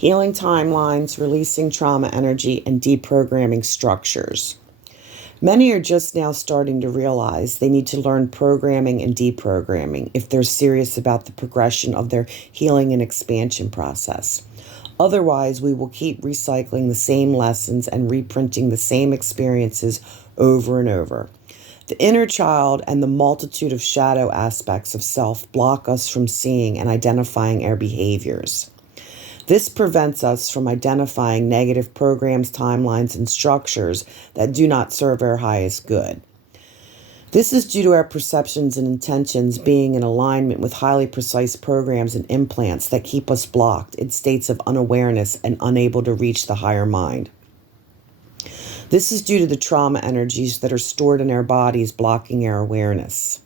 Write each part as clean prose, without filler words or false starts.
healing timelines, releasing trauma energy, and deprogramming structures. Many are just now starting to realize they need to learn programming and deprogramming if they're serious about the progression of their healing and expansion process. Otherwise, we will keep recycling the same lessons and reprinting the same experiences over and over. The inner child and the multitude of shadow aspects of self block us from seeing and identifying our behaviors. This prevents us from identifying negative programs, timelines, and structures that do not serve our highest good. This is due to our perceptions and intentions being in alignment with highly precise programs and implants that keep us blocked in states of unawareness and unable to reach the higher mind. This is due to the trauma energies that are stored in our bodies blocking our awareness.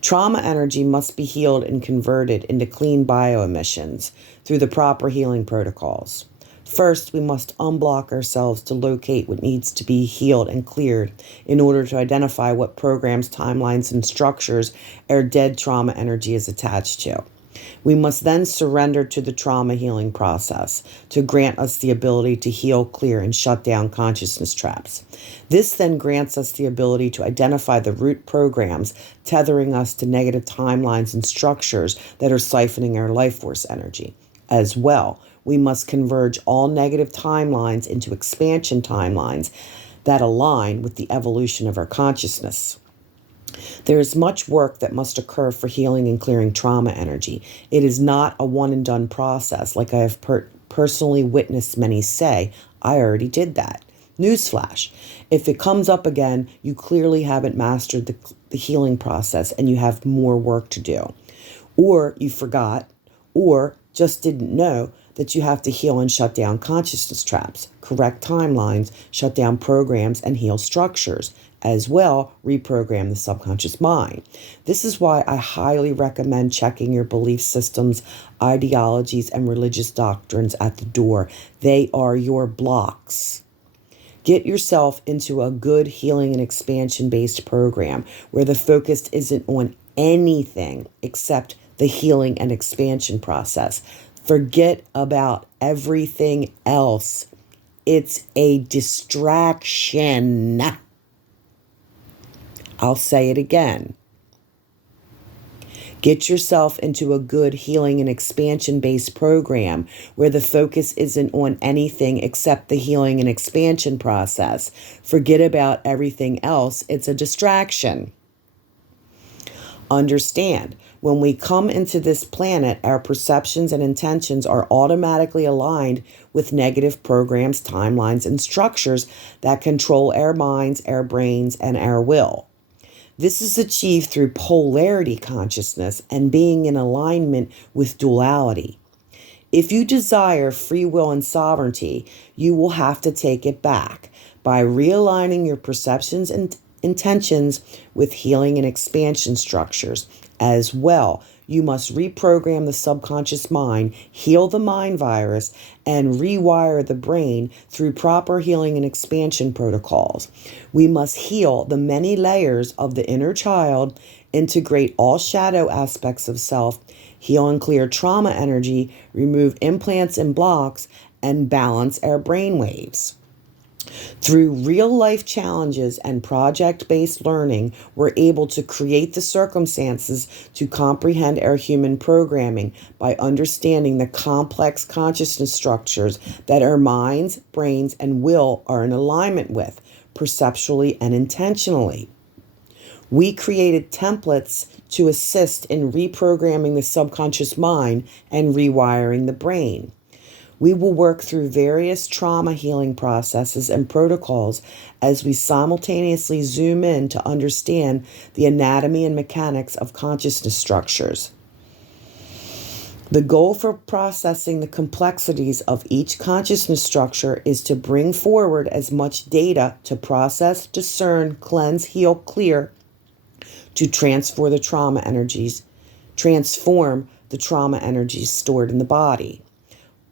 Trauma energy must be healed and converted into clean bioemissions through the proper healing protocols. First, we must unblock ourselves to locate what needs to be healed and cleared in order to identify what programs, timelines, and structures our dead trauma energy is attached to. We must then surrender to the trauma healing process to grant us the ability to heal, clear, and shut down consciousness traps. This then grants us the ability to identify the root programs tethering us to negative timelines and structures that are siphoning our life force energy. As well, we must converge all negative timelines into expansion timelines that align with the evolution of our consciousness. There is much work that must occur for healing and clearing trauma energy. It is not a one-and-done process like I have personally witnessed many say, I already did that. Newsflash, if it comes up again, you clearly haven't mastered the healing process and you have more work to do. Or you forgot, or just didn't know that you have to heal and shut down consciousness traps, correct timelines, shut down programs, and heal structures. As well, reprogram the subconscious mind. This is why I highly recommend checking your belief systems, ideologies, and religious doctrines at the door. They are your blocks. Get yourself into a good healing and expansion-based program where the focus isn't on anything except the healing and expansion process. Forget about everything else. It's a distraction. I'll say it again. Get yourself into a good healing and expansion-based program where the focus isn't on anything except the healing and expansion process. Forget about everything else. It's a distraction. Understand, when we come into this planet, our perceptions and intentions are automatically aligned with negative programs, timelines, and structures that control our minds, our brains, and our will. This is achieved through polarity consciousness and being in alignment with duality. If you desire free will and sovereignty, you will have to take it back by realigning your perceptions and intentions with healing and expansion structures. As well, you must reprogram the subconscious mind, heal the mind virus, and rewire the brain through proper healing and expansion protocols. We must heal the many layers of the inner child, integrate all shadow aspects of self, heal and clear trauma energy, remove implants and blocks, and balance our brain waves. Through real-life challenges and project-based learning, we're able to create the circumstances to comprehend our human programming by understanding the complex consciousness structures that our minds, brains, and will are in alignment with, perceptually and intentionally. We created templates to assist in reprogramming the subconscious mind and rewiring the brain. We will work through various trauma healing processes and protocols as we simultaneously zoom in to understand the anatomy and mechanics of consciousness structures. The goal for processing the complexities of each consciousness structure is to bring forward as much data to process, discern, cleanse, heal, clear, to transform the trauma energies stored in the body.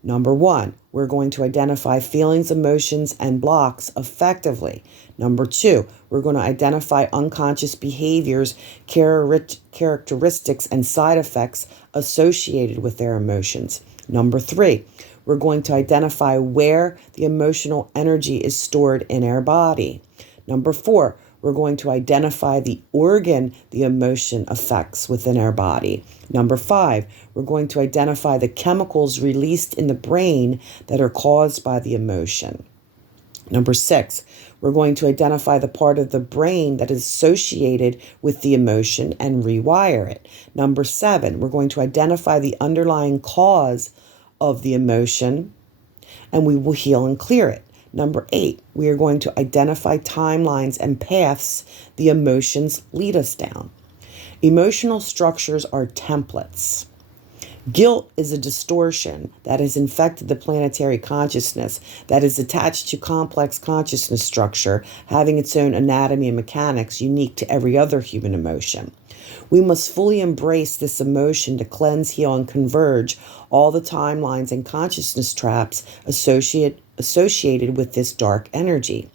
Number 1, we're going to identify feelings, emotions, and blocks effectively. Number 2, we're going to identify unconscious behaviors, characteristics, and side effects associated with their emotions. Number 3, we're going to identify where the emotional energy is stored in our body. Number 4, we're going to identify the organ the emotion affects within our body. Number 5, we're going to identify the chemicals released in the brain that are caused by the emotion. Number 6, we're going to identify the part of the brain that is associated with the emotion and rewire it. Number 7, we're going to identify the underlying cause of the emotion, and we will heal and clear it. Number 8, we are going to identify timelines and paths the emotions lead us down. Emotional structures are templates. Guilt is a distortion that has infected the planetary consciousness that is attached to complex consciousness structure, having its own anatomy and mechanics unique to every other human emotion. We must fully embrace this emotion to cleanse, heal, and converge all the timelines and consciousness traps associated with this dark energy.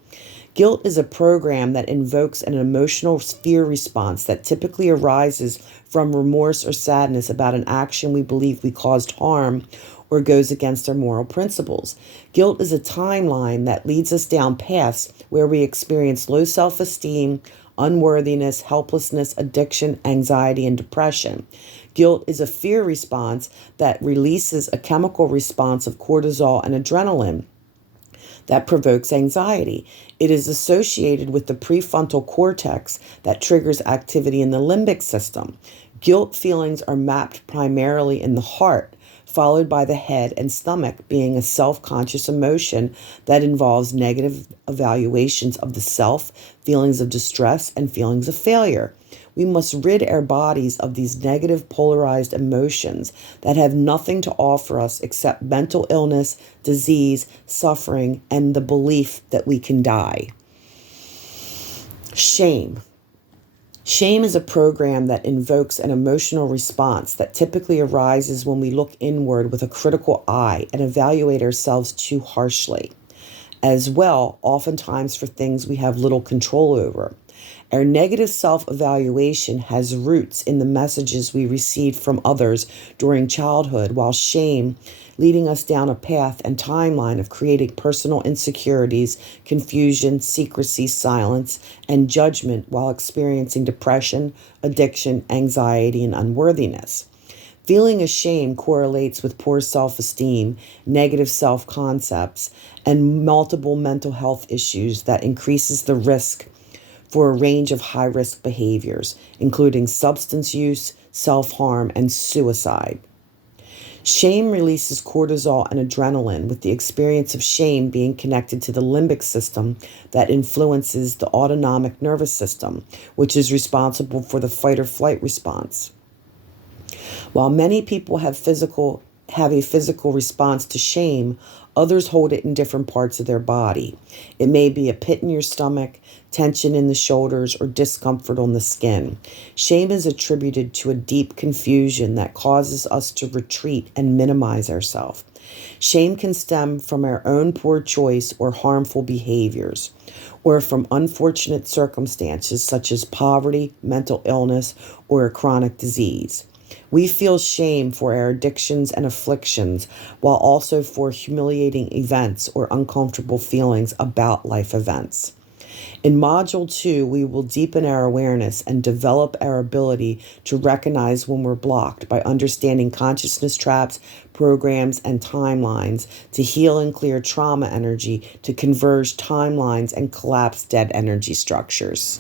Guilt is a program that invokes an emotional fear response that typically arises from remorse or sadness about an action we believe we caused harm or goes against our moral principles. Guilt is a timeline that leads us down paths where we experience low self-esteem, unworthiness, helplessness, addiction, anxiety, and depression. Guilt is a fear response that releases a chemical response of cortisol and adrenaline that provokes anxiety. It is associated with the prefrontal cortex that triggers activity in the limbic system. Guilt feelings are mapped primarily in the heart, followed by the head and stomach, being a self-conscious emotion that involves negative evaluations of the self, feelings of distress, and feelings of failure. We must rid our bodies of these negative polarized emotions that have nothing to offer us except mental illness, disease, suffering, and the belief that we can die. Shame. Shame is a program that invokes an emotional response that typically arises when we look inward with a critical eye and evaluate ourselves too harshly. As well, oftentimes for things we have little control over. Our negative self-evaluation has roots in the messages we received from others during childhood, while shame leading us down a path and timeline of creating personal insecurities, confusion, secrecy, silence, and judgment while experiencing depression, addiction, anxiety, and unworthiness. Feeling ashamed correlates with poor self-esteem, negative self-concepts, and multiple mental health issues that increases the risk for a range of high-risk behaviors, including substance use, self-harm, and suicide. Shame releases cortisol and adrenaline, with the experience of shame being connected to the limbic system that influences the autonomic nervous system, which is responsible for the fight or flight response. While many people have a physical response to shame, others hold it in different parts of their body. It may be a pit in your stomach, tension in the shoulders, or discomfort on the skin. Shame is attributed to a deep confusion that causes us to retreat and minimize ourselves. Shame can stem from our own poor choice or harmful behaviors, or from unfortunate circumstances such as poverty, mental illness, or a chronic disease. We feel shame for our addictions and afflictions, while also for humiliating events or uncomfortable feelings about life events. In Module 2, we will deepen our awareness and develop our ability to recognize when we're blocked by understanding consciousness traps, programs, and timelines to heal and clear trauma energy, to converge timelines and collapse dead energy structures.